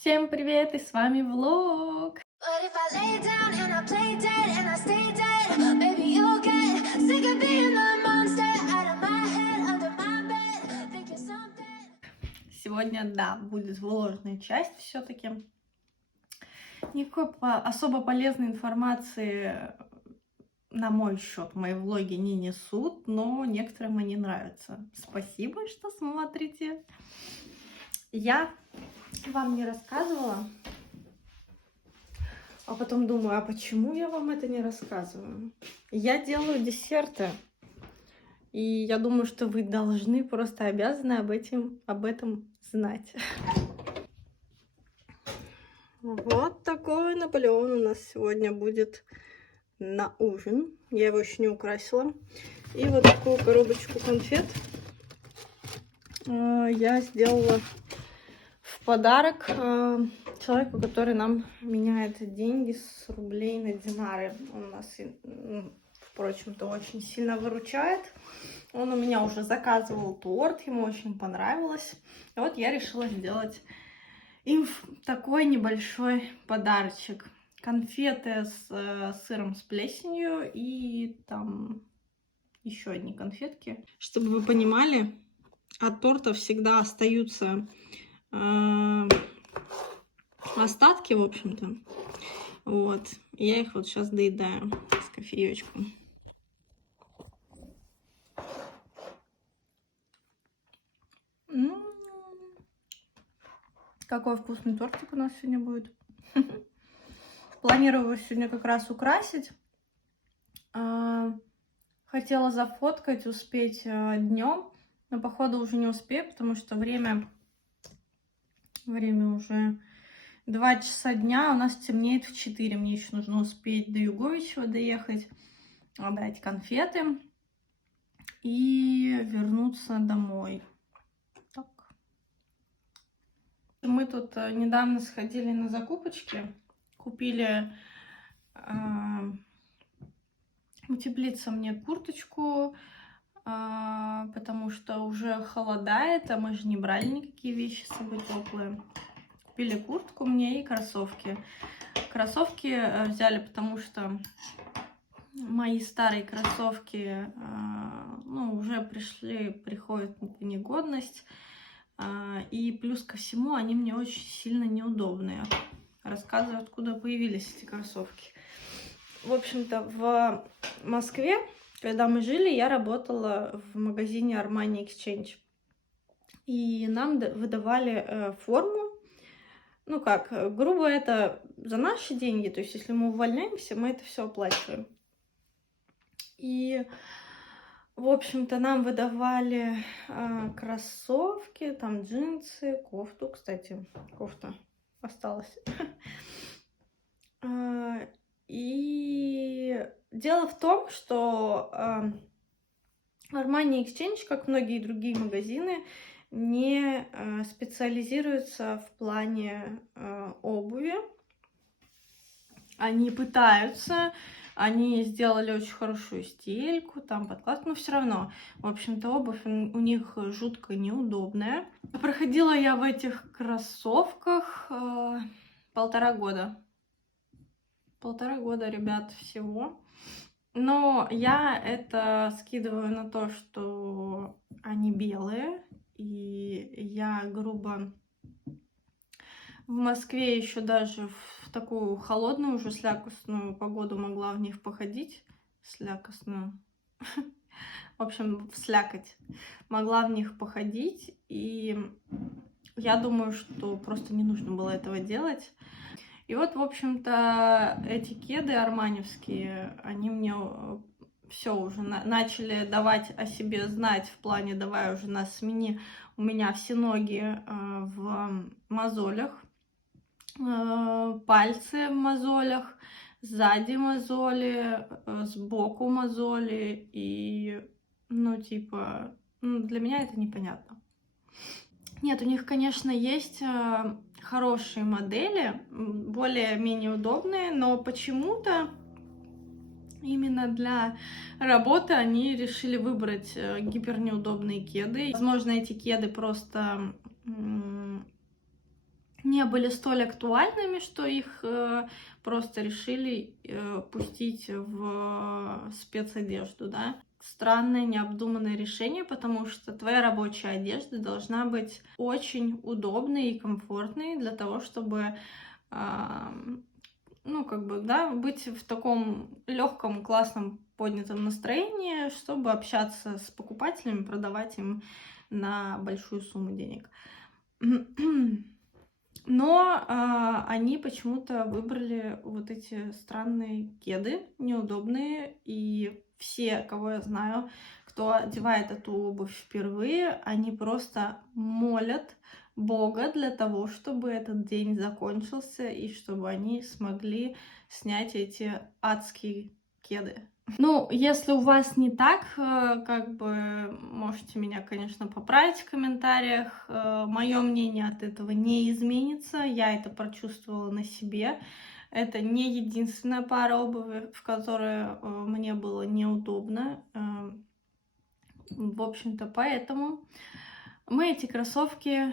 Всем привет, и с вами влог. But if I lay down and I play dead and I stay dead, maybe you'll get sick of being the monster out of my head, under my bed, think you're something. Сегодня, да, будет вложенная часть все-таки. Никакой особо полезной информации на мой счет мои влоги не несут, но некоторым они нравятся. Спасибо, что смотрите. Я вам не рассказывала, а потом думаю, а почему я вам это не рассказываю? Я делаю десерты. И я думаю, что вы должны, просто обязаны об этом знать. Вот такой Наполеон у нас сегодня будет на ужин. Я его еще не украсила. И вот такую коробочку конфет я сделала в подарок человеку, который нам меняет деньги с рублей на динары. Он нас, впрочем-то, очень сильно выручает. Он у меня уже заказывал торт, ему очень понравилось. И вот я решила сделать им такой небольшой подарочек. Конфеты с сыром с плесенью и там еще одни конфетки. Чтобы вы понимали, от торта всегда остаются остатки, в общем-то. Вот. И я их вот сейчас доедаю с кофеечком. Какой вкусный тортик у нас сегодня будет. Планирую его сегодня как раз украсить. Хотела зафоткать, успеть днем, но походу уже не успею, потому что время уже 2 часа дня, у нас темнеет в 4. Мне еще нужно успеть до Юговичева доехать, отдать конфеты и вернуться домой. Так. Мы тут недавно сходили на закупочки, купили утеплиться мне курточку, потому что уже холодает, а мы же не брали никакие вещи с собой теплые. Купили куртку мне и кроссовки. Кроссовки взяли, потому что мои старые кроссовки уже приходят в негодность. И плюс ко всему они мне очень сильно неудобные. Рассказываю, откуда появились эти кроссовки. В общем-то, в Москве, когда мы жили, я работала в магазине Armani Exchange. И нам выдавали форму. Ну как, грубо это за наши деньги. То есть, если мы увольняемся, мы это все оплачиваем. И, в общем-то, нам выдавали кроссовки, там джинсы, кофту. Кстати, кофта осталась. И дело в том, что Armani Exchange, как многие другие магазины, не специализируется в плане обуви. Они пытаются, они сделали очень хорошую стельку, там подкладку, но все равно, в общем-то, обувь у них жутко неудобная. Проходила я в этих кроссовках 1,5 года. 1,5 года, ребят, всего. Но я это скидываю на то, что они белые. И я грубо в Москве еще даже в такую холодную, уже слякостную погоду могла в них походить. Слякостную. В общем, в слякоть. Могла в них походить. И я думаю, что просто не нужно было этого делать. И вот, в общем-то, эти кеды арманевские, они мне все уже начали давать о себе знать в плане «давай уже нас смени». У меня все ноги в мозолях, пальцы в мозолях, сзади мозоли, сбоку мозоли. И, для меня это непонятно. Нет, у них, конечно, есть хорошие модели, более-менее удобные, но почему-то именно для работы они решили выбрать гипернеудобные кеды. Возможно, эти кеды просто не были столь актуальными, что их просто решили пустить в спецодежду, да. Странное, необдуманное решение, потому что твоя рабочая одежда должна быть очень удобной и комфортной для того, чтобы, ну, как бы, да, быть в таком легком, классном, поднятом настроении, чтобы общаться с покупателями, продавать им на большую сумму денег. Но они почему-то выбрали вот эти странные кеды, неудобные, и все, кого я знаю, кто одевает эту обувь впервые, они просто молят Бога для того, чтобы этот день закончился и чтобы они смогли снять эти адские кеды. Ну, если у вас не так, как бы можете меня, конечно, поправить в комментариях. Мое мнение от этого не изменится. Я это прочувствовала на себе. Это не единственная пара обуви, в которой мне было неудобно. В общем-то, поэтому мы эти кроссовки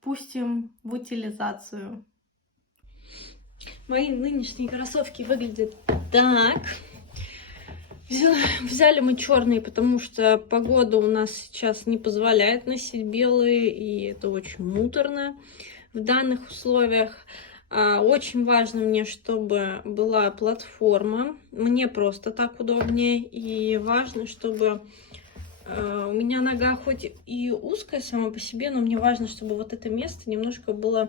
пустим в утилизацию. Мои нынешние кроссовки выглядят так. Взяли мы черные, потому что погода у нас сейчас не позволяет носить белые, и это очень муторно в данных условиях. Очень важно мне, чтобы была платформа. Мне просто так удобнее, и важно, чтобы у меня нога хоть и узкая сама по себе, но мне важно, чтобы вот это место немножко было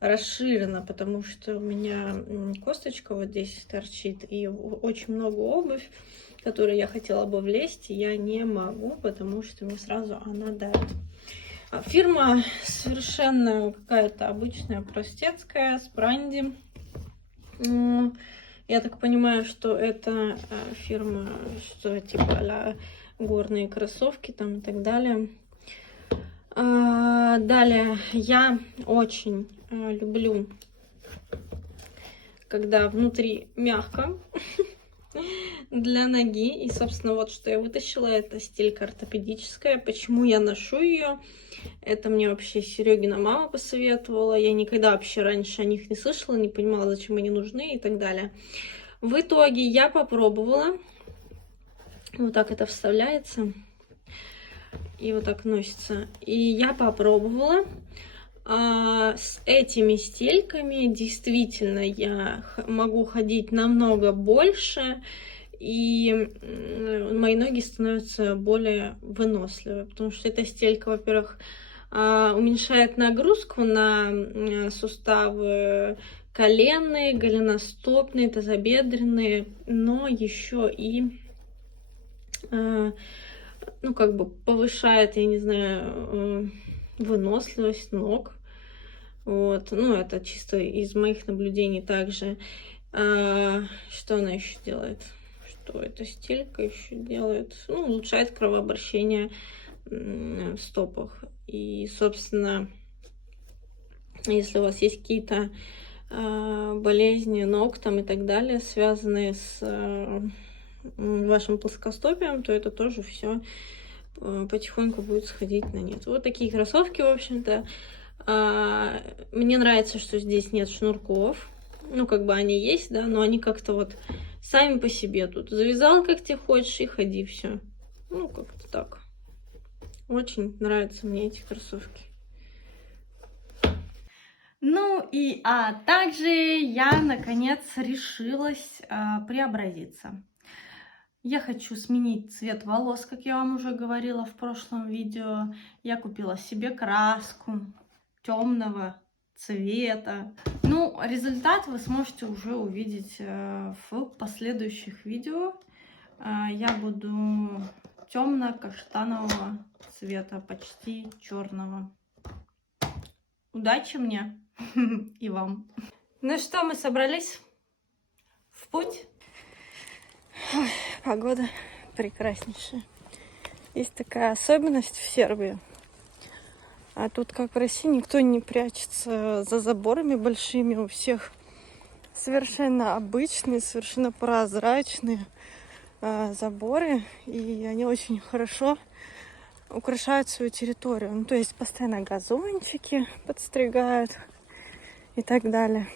расширено, потому что у меня косточка вот здесь торчит, и очень много обувь, которую я хотела бы влезть, я не могу, потому что мне сразу она давит. Фирма совершенно какая-то обычная, простецкая, Спранди. Я так понимаю, что это фирма, что типа а-ля горные кроссовки там и так далее. Далее, я очень люблю, когда внутри мягко для ноги. И, собственно, вот что я вытащила, это стелька ортопедическая. Почему я ношу ее? Это мне вообще Серегина мама посоветовала. Я никогда вообще раньше о них не слышала, не понимала, зачем они нужны и так далее. В итоге я попробовала. Вот так это вставляется. И вот так носится. И я попробовала. С этими стельками действительно я могу ходить намного больше, и мои ноги становятся более выносливые, потому что эта стелька, во-первых, уменьшает нагрузку на суставы коленные, голеностопные, тазобедренные, но еще и ну, как бы повышает, я не знаю, выносливость ног. Вот. Ну, это чисто из моих наблюдений также. Что она еще делает? Что эта стелька еще делает? Ну, улучшает кровообращение в стопах. И, собственно, если у вас есть какие-то болезни ног там и так далее, связанные с вашим плоскостопием, то это тоже все потихоньку будет сходить на нет. Вот такие кроссовки, в общем-то. Мне нравится, что здесь нет шнурков. Ну, как бы они есть, да, но они как-то вот сами по себе тут. Завязал, как тебе хочешь, и ходи, все. Ну, как-то так. Очень нравятся мне эти кроссовки. Ну и также я, наконец, решилась преобразиться. Я хочу сменить цвет волос, как я вам уже говорила в прошлом видео. Я купила себе краску темного цвета. Ну, результат вы сможете уже увидеть в последующих видео. Я буду темно-каштанового цвета, почти черного. Удачи мне и вам. Ну что, мы собрались в путь? Ой, погода прекраснейшая. Есть такая особенность в Сербии. А тут, как в России, никто не прячется за заборами большими. У всех совершенно обычные, совершенно прозрачные заборы. И они очень хорошо украшают свою территорию. Ну, то есть постоянно газончики подстригают и так далее.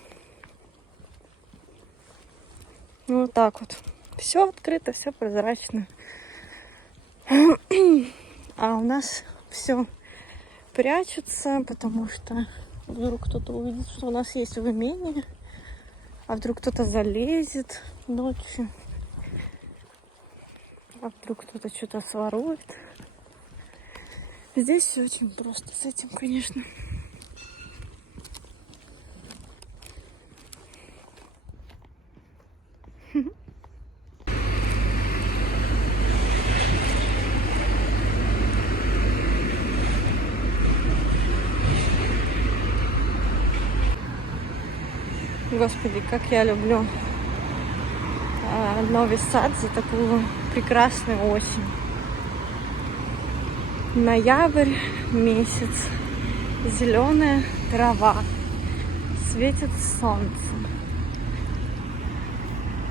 Ну, вот так вот. Все открыто, все прозрачно. А у нас все прячется, потому что вдруг кто-то увидит, что у нас есть в имении, а вдруг кто-то залезет ночью, а вдруг кто-то что-то сворует. Здесь все очень просто с этим, конечно. Господи, как я люблю Новый Сад за такую прекрасную осень. Ноябрь месяц, зеленая трава, светит солнце,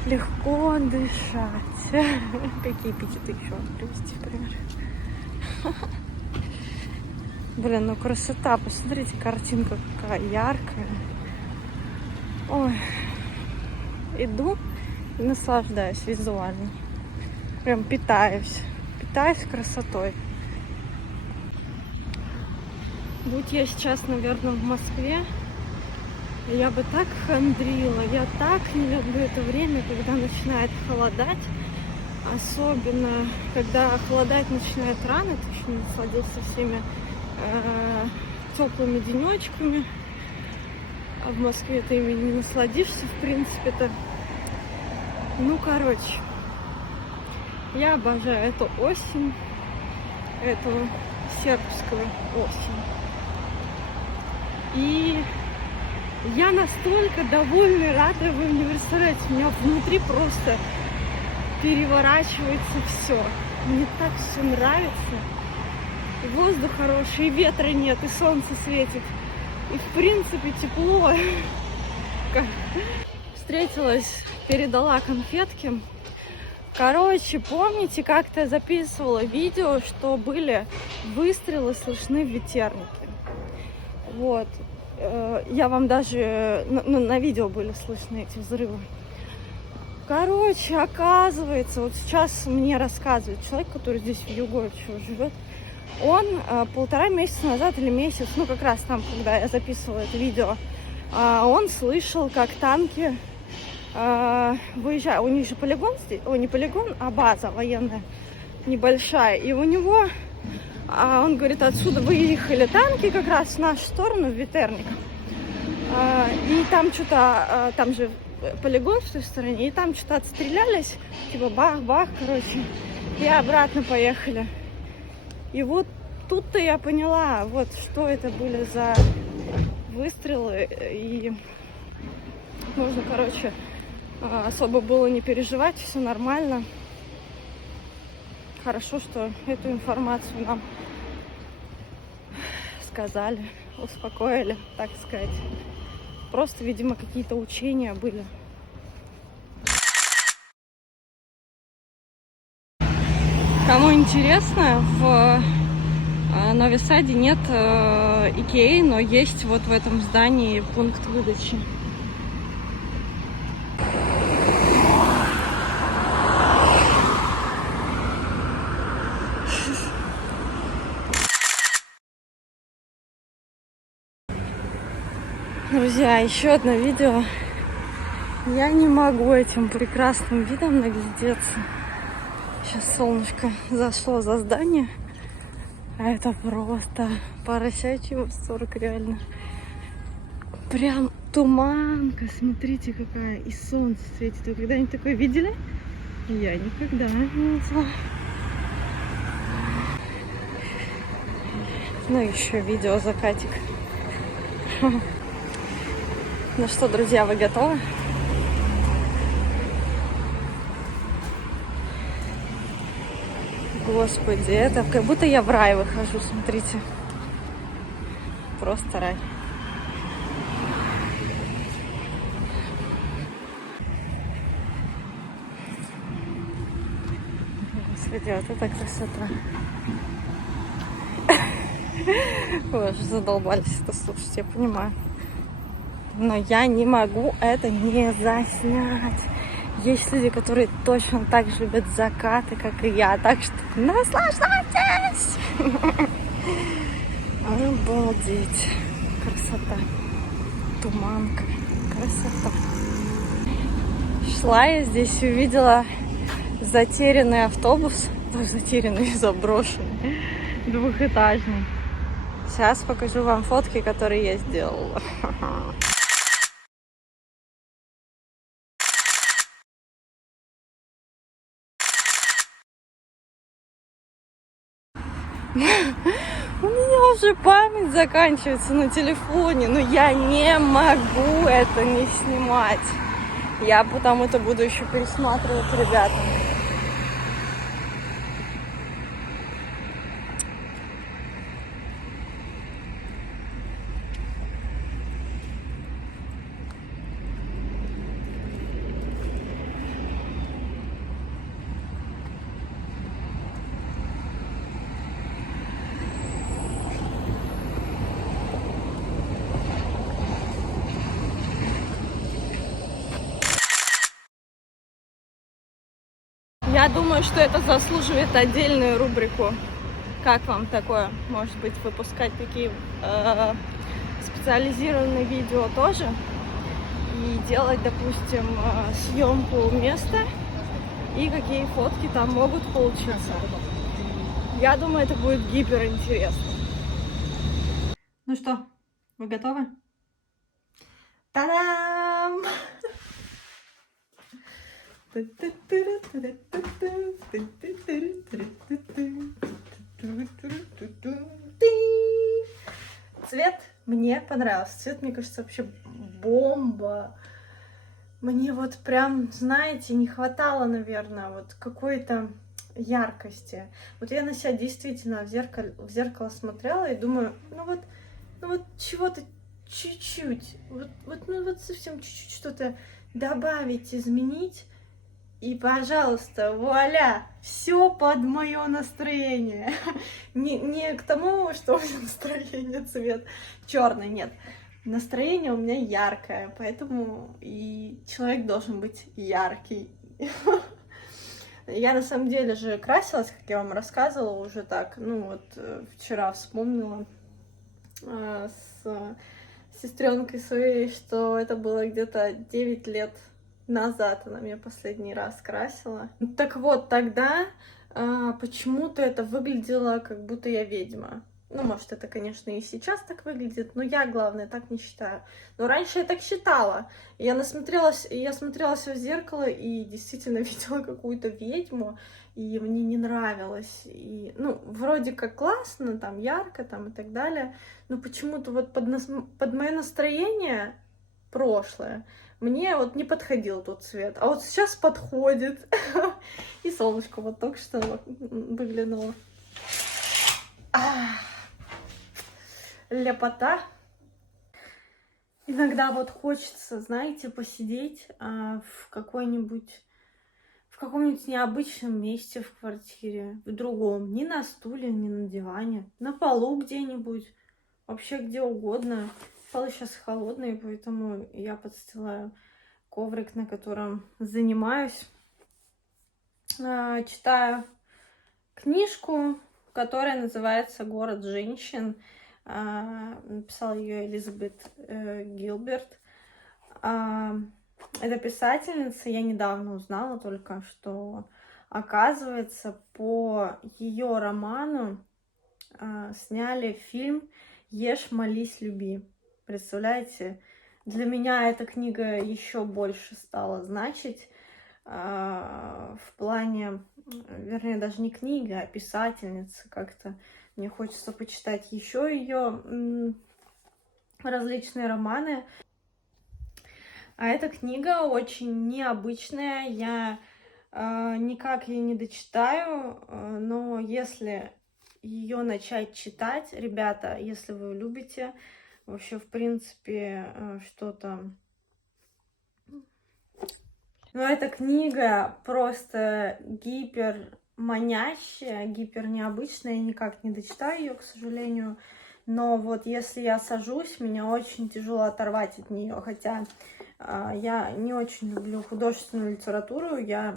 легко дышать. Какие эпитеты еще привести в пример? Блин, ну красота, посмотрите, картинка какая яркая. Ой, иду и наслаждаюсь визуально. Прям питаюсь красотой. Будь я сейчас, наверное, в Москве, я бы так хандрила. Я так не люблю это время, когда начинает холодать. Особенно, когда холодать начинает рано. Ты еще не насладился всеми теплыми денечками. А в Москве ты ими не насладишься, в принципе-то. Ну, короче, я обожаю эту осень, эту сербскую осень. И я настолько довольна и рада, вы не представляете, у меня внутри просто переворачивается все. Мне так все нравится. И воздух хороший, и ветра нет, и солнце светит. И в принципе тепло. Встретилась, передала конфетки. Короче, помните, как-то я записывала видео, что были выстрелы слышны в Ветернике. Вот. Я вам даже на видео были слышны эти взрывы. Короче, оказывается, вот сейчас мне рассказывает человек, который здесь в Югорчево живет. Он 1,5 месяца назад или месяц, ну как раз там, когда я записывала это видео, он слышал, как танки выезжают. У них же полигон здесь, не полигон, а база военная небольшая. И у него, он говорит, отсюда выехали танки как раз в нашу сторону, в Ветерник. И там что-то, там же полигон в той стороне, и там что-то отстрелялись, типа бах-бах, короче, и обратно поехали. И вот тут-то я поняла, вот что это были за выстрелы, и можно, короче, особо было не переживать, все нормально. Хорошо, что эту информацию нам сказали, успокоили, так сказать. Просто, видимо, какие-то учения были. Кому интересно, в Нови Саде нет Икеи, но есть вот в этом здании пункт выдачи. Друзья, еще одно видео. Я не могу этим прекрасным видом наглядеться. Сейчас солнышко зашло за здание. А это просто поросячий восторг, реально. Прям туманка, смотрите какая. И солнце светит. Вы когда-нибудь такое видели? Я никогда не видела. Ну еще видео закатик. Ну что, друзья, вы готовы? Господи, это как будто я в рай выхожу, смотрите. Просто рай. Господи, вот это красота. Вы уже задолбались это слушать, я понимаю. Но я не могу это не заснять. Есть люди, которые точно так же любят закаты, как и я. Так что наслаждайтесь! Обалдеть. Красота. Туманка. Красота. Шла я здесь и увидела затерянный автобус. Затерянный, заброшенный. Двухэтажный. Сейчас покажу вам фотки, которые я сделала. У меня уже память заканчивается на телефоне, но я не могу это не снимать. Я потому-то буду еще пересматривать, ребята. Я думаю, что это заслуживает отдельную рубрику. Как вам такое? Может быть, выпускать такие специализированные видео тоже? И делать, допустим, съемку места и какие фотки там могут получиться. Я думаю, это будет гиперинтересно. Ну что, вы готовы? Та-дам! Цвет мне понравился. Цвет, мне кажется, вообще бомба. Мне вот прям, знаете, не хватало, наверное, вот какой-то яркости. Вот я на себя действительно в зеркало смотрела и думаю, ну вот чего-то чуть-чуть, вот совсем чуть-чуть что-то добавить, изменить. И, пожалуйста, вуаля, все под мое настроение. Не к тому, что у меня настроение цвет черный, нет. Настроение у меня яркое, поэтому и человек должен быть яркий. Я на самом деле же красилась, как я вам рассказывала, уже так, ну вот вчера вспомнила с сестренкой своей, что это было где-то 9 лет назад она меня последний раз красила. Так вот, тогда почему-то это выглядело, как будто я ведьма. Ну, может, это, конечно, и сейчас так выглядит, но я, главное, так не считаю. Но раньше я так считала. Я смотрелась в зеркало и действительно видела какую-то ведьму, и мне не нравилось. И, ну, вроде как классно, там, ярко, там, и так далее, но почему-то вот под мое настроение прошлое мне вот не подходил тот цвет, а вот сейчас подходит. И солнышко вот только что выглянуло. Ляпота. Иногда вот хочется, знаете, посидеть в каком-нибудь необычном месте в квартире, в другом, ни на стуле, ни на диване, на полу где-нибудь, вообще где угодно. Полы сейчас холодные, поэтому я подстилаю коврик, на котором занимаюсь. Читаю книжку, которая называется «Город женщин». Написала ее Элизабет Гилберт. Это писательница. Я недавно узнала только, что, оказывается, по ее роману сняли фильм «Ешь, молись, люби». Представляете? Для меня эта книга еще больше стала значить в плане, вернее, даже не книга, а писательница. Как-то мне хочется почитать еще ее различные романы. А эта книга очень необычная. Я никак ее не дочитаю, но если ее начать читать, ребята, если вы любите вообще, в принципе, что-то... Но эта книга просто гипер манящая, гипер необычная, я никак не дочитаю ее, к сожалению. Но вот если я сажусь, меня очень тяжело оторвать от нее, хотя я не очень люблю художественную литературу, я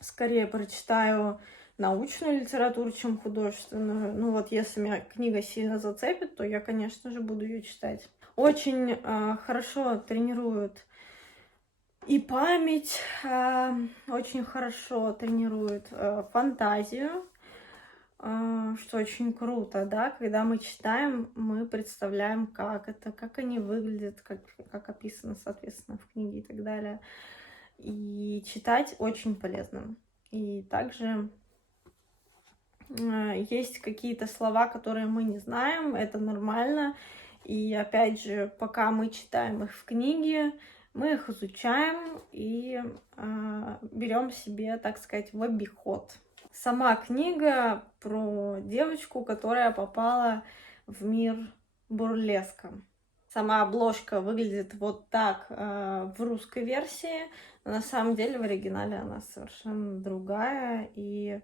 скорее прочитаю научную литературу, чем художественную. Ну вот если меня книга сильно зацепит, то я, конечно же, буду ее читать. Очень хорошо тренирует и память, очень хорошо тренирует фантазию, что очень круто, да, когда мы читаем, мы представляем, как это, как они выглядят, как описано, соответственно, в книге и так далее. И читать очень полезно. И также есть какие-то слова, которые мы не знаем, это нормально. И опять же, пока мы читаем их в книге, мы их изучаем и берем себе, так сказать, в обиход. Сама книга про девочку, которая попала в мир бурлеска. Сама обложка выглядит вот так в русской версии, но на самом деле в оригинале она совершенно другая, и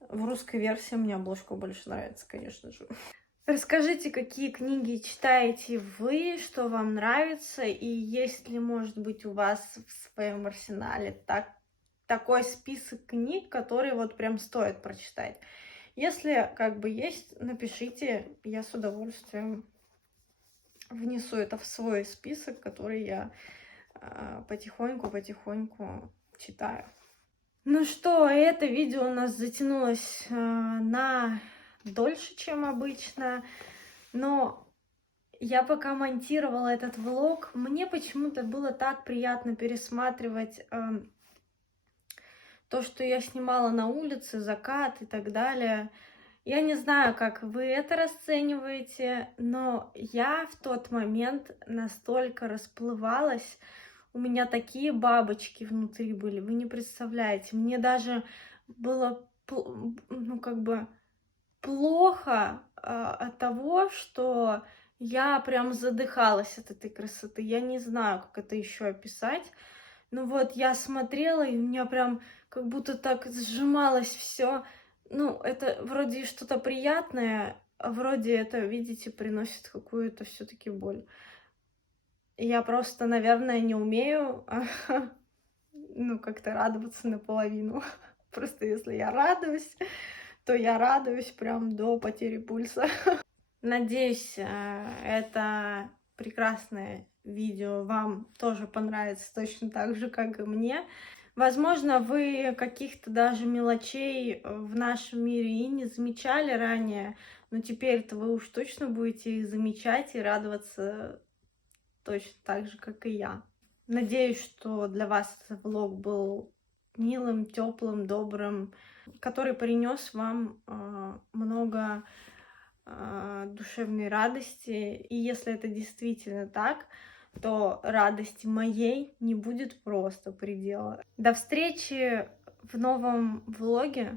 в русской версии мне обложка больше нравится, конечно же. Расскажите, какие книги читаете вы, что вам нравится, и есть ли, может быть, у вас в своем арсенале такой список книг, которые вот прям стоит прочитать. Если как бы есть, напишите, я с удовольствием внесу это в свой список, который я потихоньку читаю. Ну что, это видео у нас затянулось на дольше, чем обычно, но я пока монтировала этот влог, мне почему-то было так приятно пересматривать то, что я снимала на улице, закат и так далее. Я не знаю, как вы это расцениваете, но я в тот момент настолько расплывалась, у меня такие бабочки внутри были, вы не представляете. Мне даже было, ну, как бы плохо от того, что я прям задыхалась от этой красоты. Я не знаю, как это еще описать. Ну вот, я смотрела, и у меня прям как будто так сжималось все. Ну, это вроде что-то приятное, а вроде это, видите, приносит какую-то все-таки боль. Я просто, наверное, не умею, ну, как-то радоваться наполовину. Просто если я радуюсь, то я радуюсь прям до потери пульса. Надеюсь, это прекрасное видео вам тоже понравится точно так же, как и мне. Возможно, вы каких-то даже мелочей в нашем мире и не замечали ранее, но теперь-то вы уж точно будете их замечать и радоваться точно так же, как и я. Надеюсь, что для вас этот влог был милым, теплым, добрым, который принес вам много душевной радости. И если это действительно так, то радости моей не будет просто предела. До встречи в новом влоге.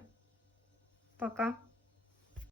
Пока.